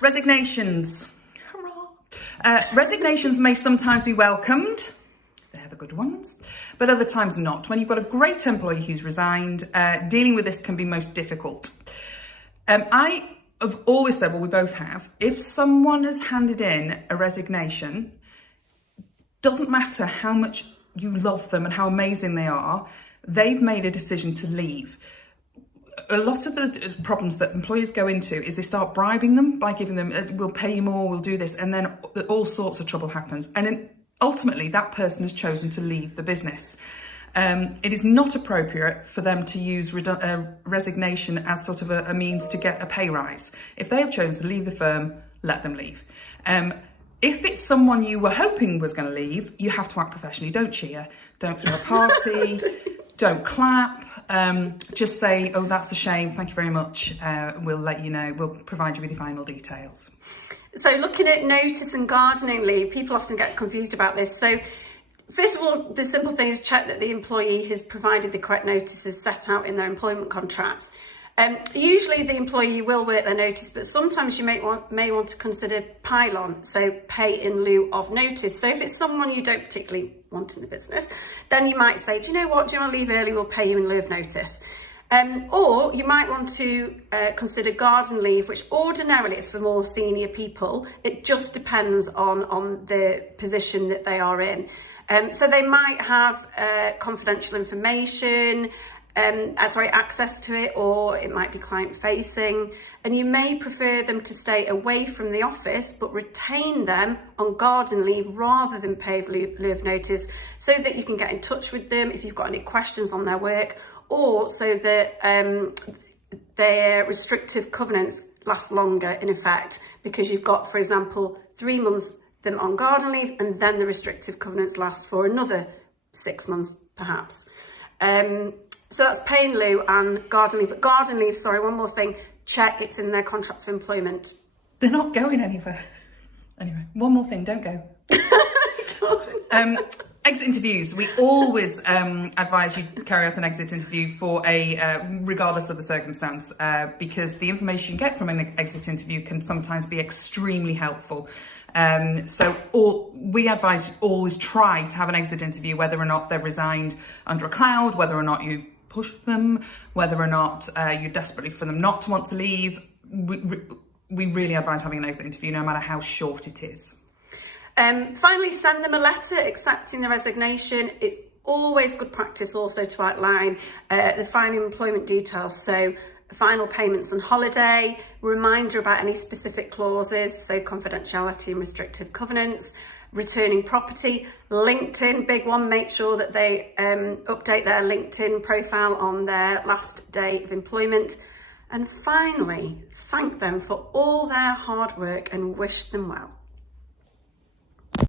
Resignations. Hurrah. Resignations may sometimes be welcomed. They're the good ones, but other times not. When you've got a great employee who's resigned, dealing with this can be most difficult. I have always said, well, we both have, if someone has handed in a resignation, doesn't matter how much you love them and how amazing they are, they've made a decision to leave. A lot of the problems that employers go into is they start bribing them by giving them, we'll pay you more, we'll do this, and then all sorts of trouble happens. And then ultimately that person has chosen to leave the business. It is not appropriate for them to use resignation as sort of a means to get a pay rise. If they have chosen to leave the firm, let them leave. If it's someone you were hoping was going to leave, you have to act professionally. Don't cheer, don't throw a party, don't clap. Just say, oh, that's a shame, thank you very much. We'll let you know, we'll provide you with the final details. So looking at notice and gardening leave, people often get confused about this. So first of all, the simple thing is check that the employee has provided the correct notices set out in their employment contract. Usually the employee will work their notice, but sometimes you may want to consider pile-on, so pay in lieu of notice. So if it's someone you don't particularly want in the business, then you might say, do you know what, do you want to leave early, we'll pay you in lieu of notice. Or you might want to consider garden leave, which ordinarily is for more senior people. It just depends on the position that they are in. So they might have confidential information, access to it, or it might be client facing, and you may prefer them to stay away from the office but retain them on garden leave rather than pay lieu of notice, so that you can get in touch with them if you've got any questions on their work, or so that their restrictive covenants last longer in effect, because you've got, for example, 3 months them on garden leave and then the restrictive covenants last for another 6 months perhaps. So that's pay in lieu and garden leave. But garden leave, sorry, one more thing, check it's in their contracts of employment. They're not going anywhere. Anyway, one more thing, don't go. Exit interviews. We always advise you carry out an exit interview for regardless of the circumstance, because the information you get from an exit interview can sometimes be extremely helpful. We advise you always try to have an exit interview, whether or not they're resigned under a cloud, whether or not you've pushed them, whether or not you're desperately for them not to want to leave. We really advise having an exit interview, no matter how short it is. Finally, send them a letter accepting the resignation. It's always good practice also to outline the final employment details. So final payments and holiday, reminder about any specific clauses, so confidentiality and restrictive covenants, returning property, LinkedIn, big one, make sure that they update their LinkedIn profile on their last day of employment. And finally, thank them for all their hard work and wish them well.